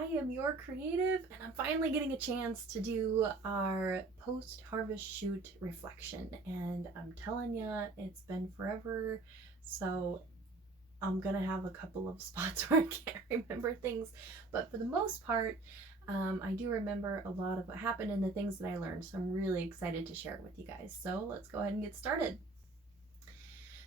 I am your creative, and I'm finally getting a chance to do our post-harvest shoot reflection. And I'm telling ya, it's been forever, so I'm gonna have a couple of spots where I can't remember things, but for the most part, I do remember a lot of what happened and the things that I learned, so I'm really excited to share it with you guys. So let's go ahead and get started.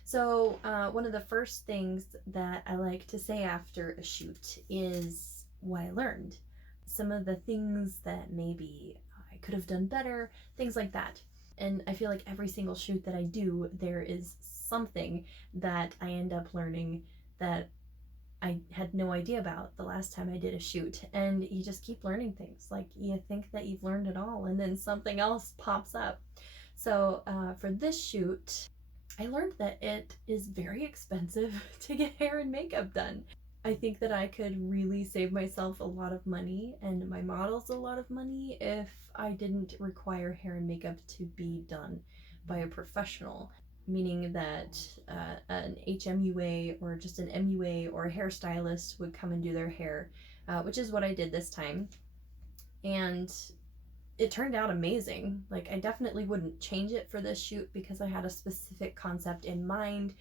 So one of the first things that I like to say after a shoot is what I learned. Some of the things that maybe I could have done better, things like that. And I feel like every single shoot that I do, there is something that I end up learning that I had no idea about the last time I did a shoot. And you just keep learning things. Like you think that you've learned it all, and then something else pops up. So for this shoot, I learned that it is very expensive to get hair and makeup done. I think that I could really save myself a lot of money and my models a lot of money if I didn't require hair and makeup to be done by a professional, meaning that an HMUA or just an MUA or a hairstylist would come and do their hair, which is what I did this time. And it turned out amazing. Like, I definitely wouldn't change it for this shoot because I had a specific concept in mind,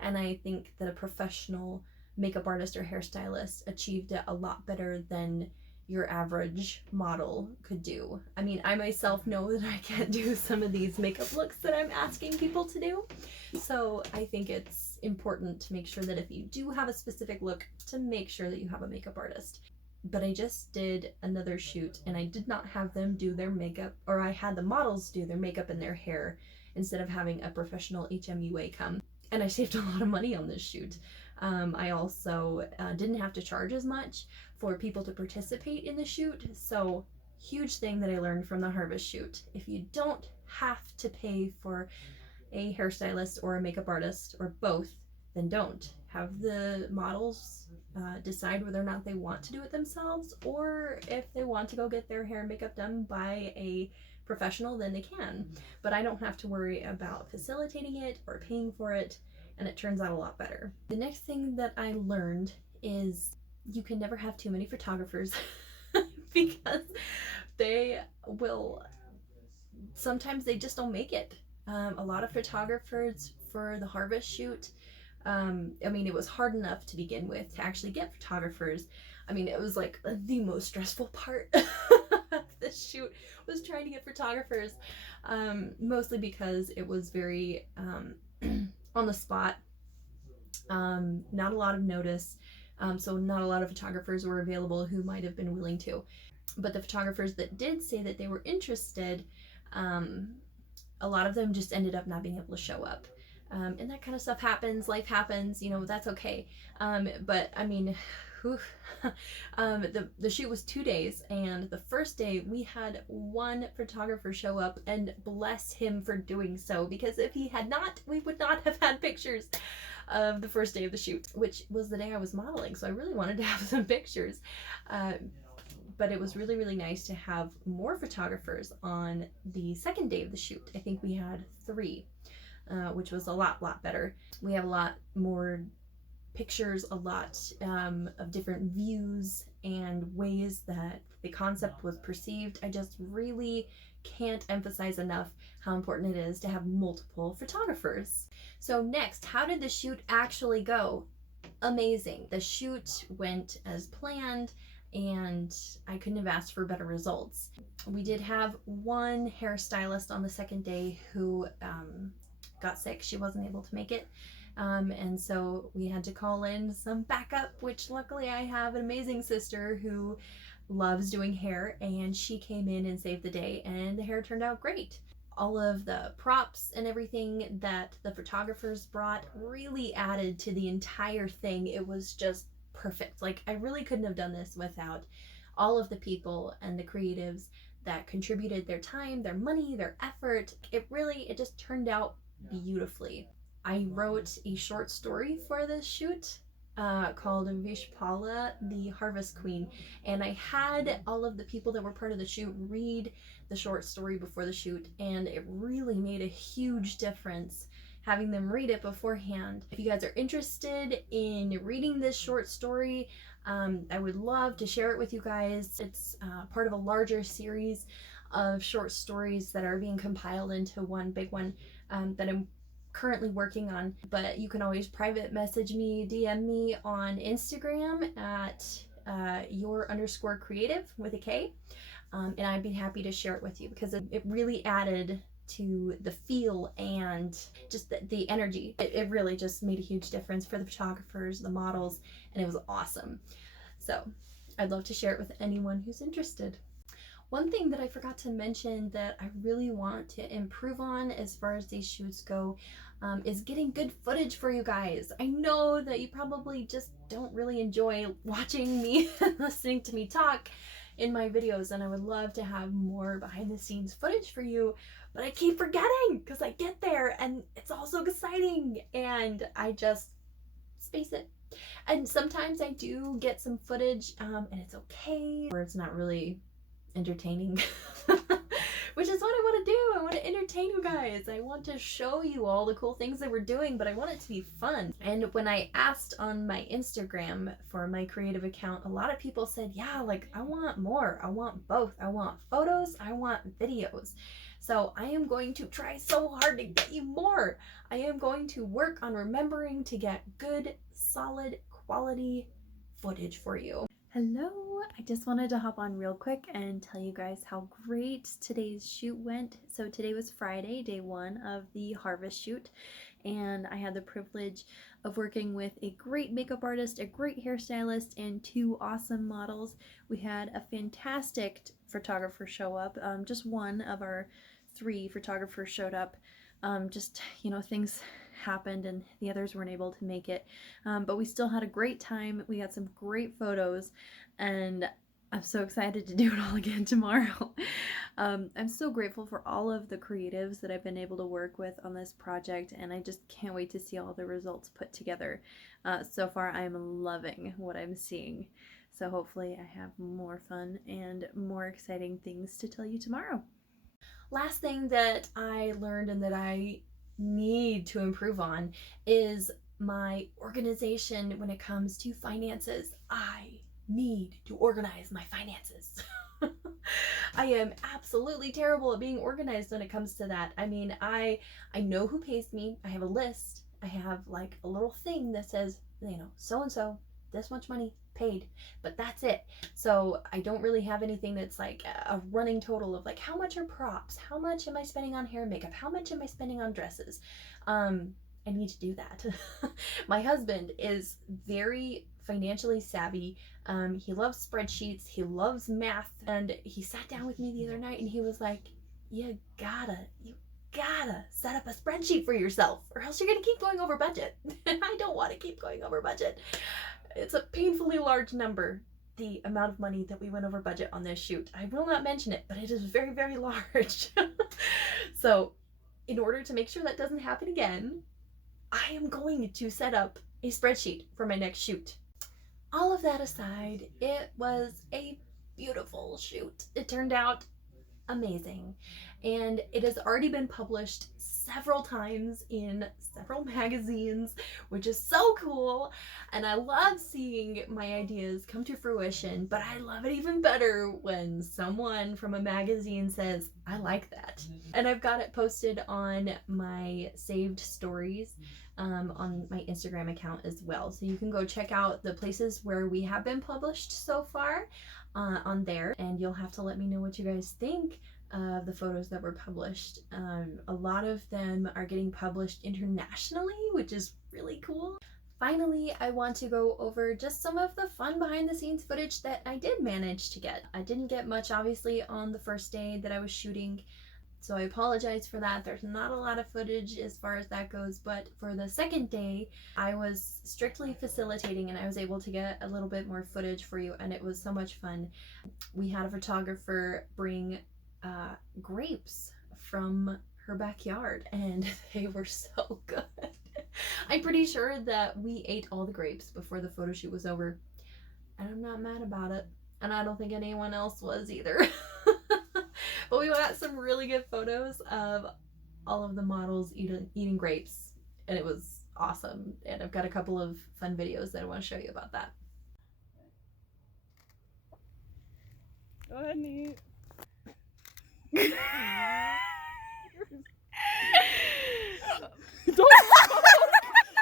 and I think that a professional makeup artist or hairstylist achieved it a lot better than your average model could do. I mean, I myself know that I can't do some of these makeup looks that I'm asking people to do, so I think it's important to make sure that if you do have a specific look, to make sure that you have a makeup artist. But I just did another shoot and I did not have them do their makeup, or I had the models do their makeup and their hair instead of having a professional HMUA come. And I saved a lot of money on this shoot. I also didn't have to charge as much for people to participate in the shoot. So huge thing that I learned from the harvest shoot. If you don't have to pay for a hairstylist or a makeup artist or both, then don't. Have the models decide whether or not they want to do it themselves, or if they want to go get their hair and makeup done by a professional, then they can. But I don't have to worry about facilitating it or paying for it, and it turns out a lot better. The next thing that I learned is you can never have too many photographers because they will, sometimes they just don't make it. A lot of photographers for the harvest shoot, I mean, it was hard enough to begin with to actually get photographers. I mean, it was like the most stressful part of the shoot was trying to get photographers, mostly because it was very on the spot, not a lot of notice, so not a lot of photographers were available who might have been willing to. But the photographers that did say that they were interested, a lot of them just ended up not being able to show up. And that kind of stuff happens, life happens, you know, that's okay. But I mean, the shoot was 2 days, and the first day we had one photographer show up, and bless him for doing so, because if he had not, we would not have had pictures of the first day of the shoot, which was the day I was modeling, so I really wanted to have some pictures. But it was really, really nice to have more photographers on the second day of the shoot. I think we had 3. Which was a lot better. We have a lot more pictures, a lot of different views and ways that the concept was perceived. I just really can't emphasize enough how important it is to have multiple photographers. So next, how did the shoot actually go? Amazing. The shoot went as planned, and I couldn't have asked for better results. We did have one hairstylist on the second day who got sick. She wasn't able to make it, and so we had to call in some backup, which luckily I have an amazing sister who loves doing hair, and she came in and saved the day, and the hair turned out great. All of the props and everything that the photographers brought really added to the entire thing. It was just perfect. Like, I really couldn't have done this without all of the people and the creatives that contributed their time, their money, their effort. It just turned out beautifully. I wrote a short story for this shoot called Vishpala, the Harvest Queen, and I had all of the people that were part of the shoot read the short story before the shoot, and it really made a huge difference having them read it beforehand. If you guys are interested in reading this short story, I would love to share it with you guys. It's part of a larger series of short stories that are being compiled into one big one that I'm currently working on. But you can always private message me, DM me on Instagram at your_creative with a K. And I'd be happy to share it with you because it really added to the feel and just the energy. It really just made a huge difference for the photographers, the models, and it was awesome. So I'd love to share it with anyone who's interested. One thing that I forgot to mention that I really want to improve on as far as these shoots go is getting good footage for you guys. I know that you probably just don't really enjoy watching me and listening to me talk in my videos, and I would love to have more behind the scenes footage for you, but I keep forgetting because I get there and it's all so exciting and I just space it. And sometimes I do get some footage and it's okay, or it's not really entertaining. Which is what I want to do. I want to entertain you guys. I want to show you all the cool things that we're doing, but I want it to be fun. And when I asked on my Instagram for my creative account, a lot of people said, yeah, like I want more. I want both. I want photos. I want videos. So I am going to try so hard to get you more. I am going to work on remembering to get good, solid, quality footage for you. Hello, I just wanted to hop on real quick and tell you guys how great today's shoot went. So today was Friday, day 1 of the harvest shoot, and I had the privilege of working with a great makeup artist, a great hairstylist, and 2 awesome models. We had a fantastic photographer show up. Just one of our 3 photographers showed up. Just, you know, things happened and the others weren't able to make it, but we still had a great time. We got some great photos and I'm so excited to do it all again tomorrow. I'm so grateful for all of the creatives that I've been able to work with on this project, and I just can't wait to see all the results put together. So far I'm loving what I'm seeing, so hopefully I have more fun and more exciting things to tell you tomorrow. Last thing that I learned and that I need to improve on is my organization when it comes to finances. I need to organize my finances. I am absolutely terrible at being organized when it comes to that. I mean, I know who pays me. I have a list. I have like a little thing that says, you know, so and so, this much money paid, but that's it. So I don't really have anything that's like a running total of like how much are props, how much am I spending on hair and makeup, how much am I spending on dresses. I need to do that. My husband is very financially savvy. He loves spreadsheets, he loves math, and he sat down with me the other night and he was like, you gotta set up a spreadsheet for yourself or else you're gonna keep going over budget. And I don't want to keep going over budget. It's a painfully large number, the amount of money that we went over budget on this shoot. I will not mention it, but it is very, very large. So in order to make sure that doesn't happen again, I am going to set up a spreadsheet for my next shoot. All of that aside, it was a beautiful shoot. It turned out amazing, and it has already been published several times in several magazines, which is so cool. And I love seeing my ideas come to fruition, but I love it even better when someone from a magazine says, I like that. And I've got it posted on my saved stories on my Instagram account as well, so you can go check out the places where we have been published so far on there, and you'll have to let me know what you guys think of the photos that were published. A lot of them are getting published internationally, which is really cool. Finally, I want to go over just some of the fun behind the scenes footage that I did manage to get. I didn't get much obviously on the first day that I was shooting, so I apologize for that. There's not a lot of footage as far as that goes, but for the second day, I was strictly facilitating and I was able to get a little bit more footage for you, and it was so much fun. We had a photographer bring grapes from her backyard and they were so good. I'm pretty sure that we ate all the grapes before the photo shoot was over, and I'm not mad about it, and I don't think anyone else was either. But we got some really good photos of all of the models eating grapes, and it was awesome, and I've got a couple of fun videos that I want to show you about that. Go ahead and eat. Don't.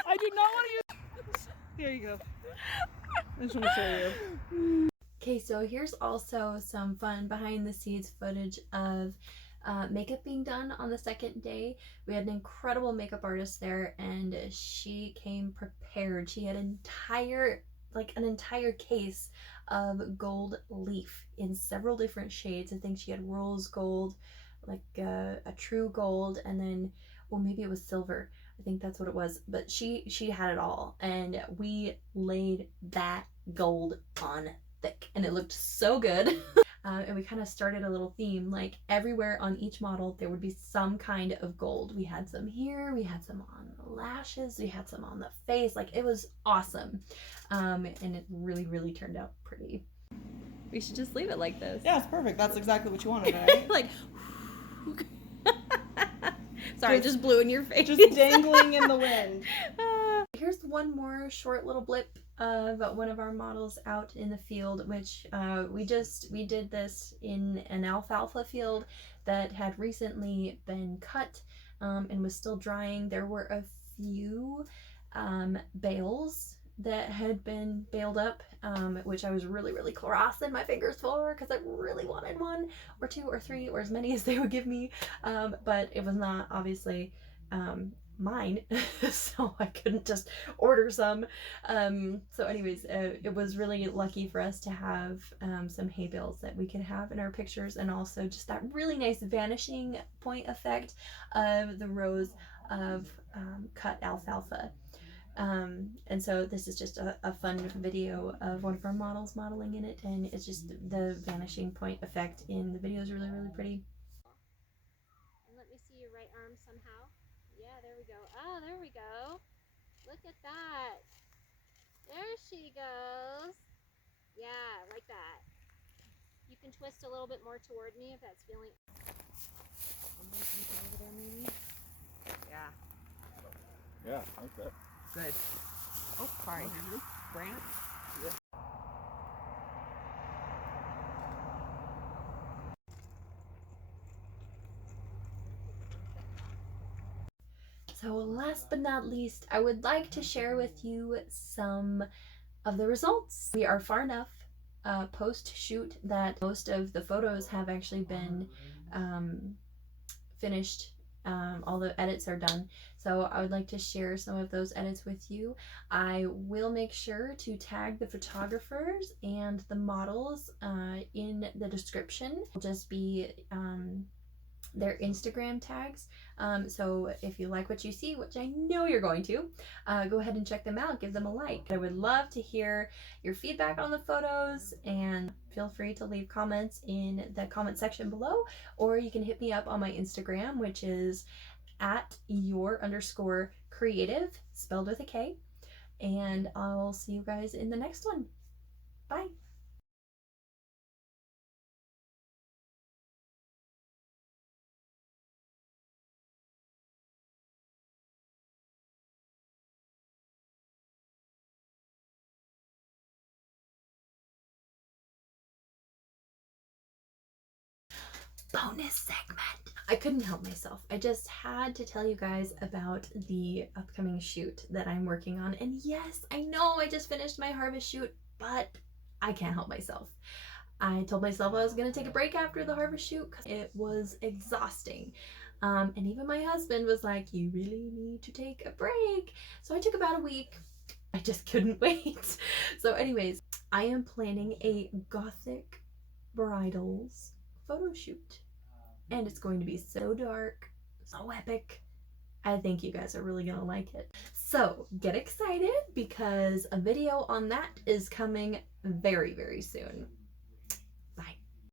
I do not want to use. There you go. I just want to show you. Okay, so here's also some fun behind the scenes footage of makeup being done on the second day. We had an incredible makeup artist there, and she came prepared. She had an entire case of gold leaf in several different shades. I think she had rose gold, like a true gold, and then, well, maybe it was silver. I think that's what it was. But she had it all, and we laid that gold on thick, and it looked so good. And we kind of started a little theme, like everywhere on each model there would be some kind of gold. We had some here, we had some on the lashes, we had some on the face. Like, it was awesome. And it really turned out pretty. We should just leave it like this. Yeah, it's perfect. That's exactly what you wanted, right? Like, sorry, just blew in your face. Just dangling in the wind. Here's one more short little blip of one of our models out in the field, which we did this in an alfalfa field that had recently been cut and was still drying. There were a few bales that had been baled up, which I was really crossing my fingers for, because I really wanted one or two or three or as many as they would give me, but it was not obviously mine, so I couldn't just order some. So anyways, it was really lucky for us to have some hay bales that we could have in our pictures, and also just that really nice vanishing point effect of the rows of cut alfalfa. And so this is just a fun video of one of our models modeling in it, and it's just the vanishing point effect in the video is really pretty. And let me see your right arm somehow. Yeah, there we go. Oh, there we go. Look at that. There she goes. Yeah, like that. You can twist a little bit more toward me if that's feeling. Over there, maybe. Yeah. Yeah, like that. Good. Oh, sorry. Brant? So last but not least, I would like to share with you some of the results. We are far enough post-shoot that most of the photos have actually been finished. All the edits are done. So I would like to share some of those edits with you. I will make sure to tag the photographers and the models in the description. It'll just be their Instagram tags. So if you like what you see, which I know you're going to, go ahead and check them out, give them a like. I would love to hear your feedback on the photos, and feel free to leave comments in the comment section below, or you can hit me up on my Instagram, which is @your_creative, spelled with a K, and I'll see you guys in the next one. Bye. Bonus segment. I couldn't help myself. I just had to tell you guys about the upcoming shoot that I'm working on. And yes, I know I just finished my harvest shoot, but I can't help myself. I told myself I was going to take a break after the harvest shoot because it was exhausting. And even my husband was like, you really need to take a break. So I took about a week. I just couldn't wait. So anyways, I am planning a gothic bridals photo shoot, and it's going to be so dark, so epic. I think you guys are really gonna like it. So get excited, because a video on that is coming very soon.